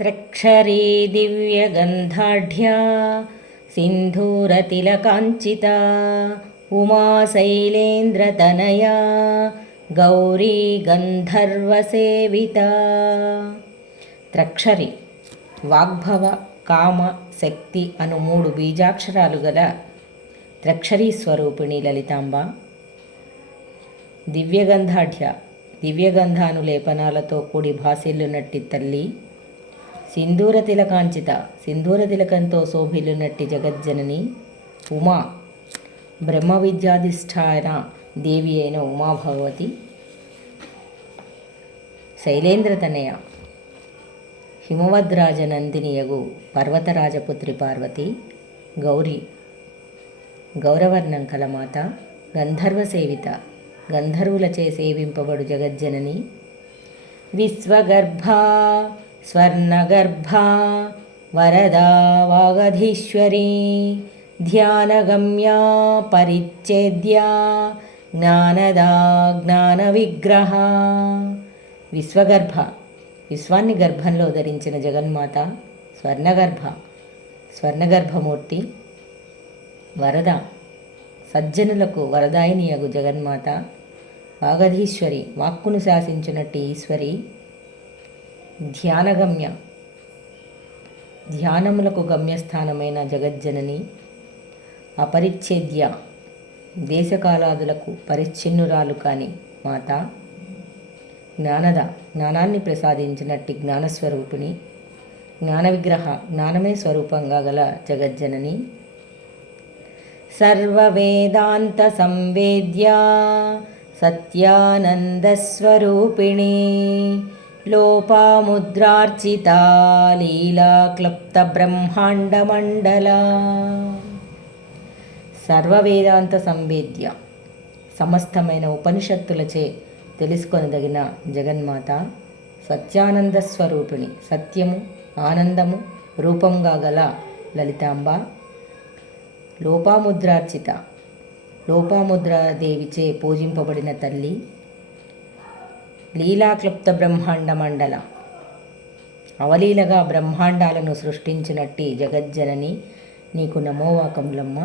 త్రక్షరీ దివ్యగంధాఢ్యా సింధూరతిలకాంచితా ఉమాశైలేంద్రతనయా గౌరీ గంధర్వసేవితా. త్రక్షరి వాగ్భవ కామ శక్తి అను 3 బీజాక్షరాలు గల త్రక్షరీ స్వరూపిణి లలితాంబ. దివ్యగంధాఢ్య దివ్యగంధాను లేపనాలతో కూడి భాసిల్లునట్టి తల్లి. సింధూర తిలకాంచిత సింధూర తిలకంతో శోభిల్లునట్టి జగజ్జనని. ఉమా బ్రహ్మ విద్యాధిష్టాన దేవి అయిన ఉమాభగవతి. శైలేంద్రతనయ హిమవద్రాజ నందినియగు పర్వతరాజపుత్రి పార్వతి. గౌరీ గౌరవర్ణం కలమాత. గంధర్వసేవిత గంధర్వులచే సేవింపబడు జగజ్జనని. విశ్వగర్భా స్వర్ణగర్భా వరదా వాగధీశ్వరీ ధ్యానగమ్యా పరిచ్ఛేద్యా జ్ఞానదా జ్ఞానవిగ్రహ. విశ్వగర్భ విశ్వాన్ని గర్భంలో ధరించిన జగన్మాత. స్వర్ణగర్భ స్వర్ణగర్భమూర్తి. వరద సజ్జనులకు వరదాయినియగు జగన్మాత. వాగధీశ్వరి వాక్కును శాసించినట్టి ఈశ్వరి. ధ్యానగమ్య ధ్యానములకు గమ్యస్థానమైన జగజ్జనని. అపరిచ్ఛేద్య దేశకాలాదులకు పరిచ్ఛిన్నురాలు కాని మాత. జ్ఞానద జ్ఞానాన్ని ప్రసాదించినట్టి జ్ఞానస్వరూపిణి. జ్ఞానవిగ్రహ జ్ఞానమే స్వరూపంగా గల జగజ్జనని. సర్వవేదాంత సంవేద్యా సత్యానందస్వరూపిణి. లోపాముద్రార్చితా లీలా క్లుప్త బ్రహ్మాండమండల. సర్వవేదాంత సంవేద్య సమస్తమైన ఉపనిషత్తులచే తెలుసుకొనదగిన జగన్మాత. సత్యానంద స్వరూపిణి సత్యము ఆనందము రూపంగా గల లలితాంబ. లోపాముద్రార్చిత లోపాముద్రాదేవిచే పూజింపబడిన తల్లి. లీలాక్లుప్త బ్రహ్మాండ మండల అవలీలగా బ్రహ్మాండాలను సృష్టించినట్టి జగజ్జనని. నీకు నమోవాకములమ్మ.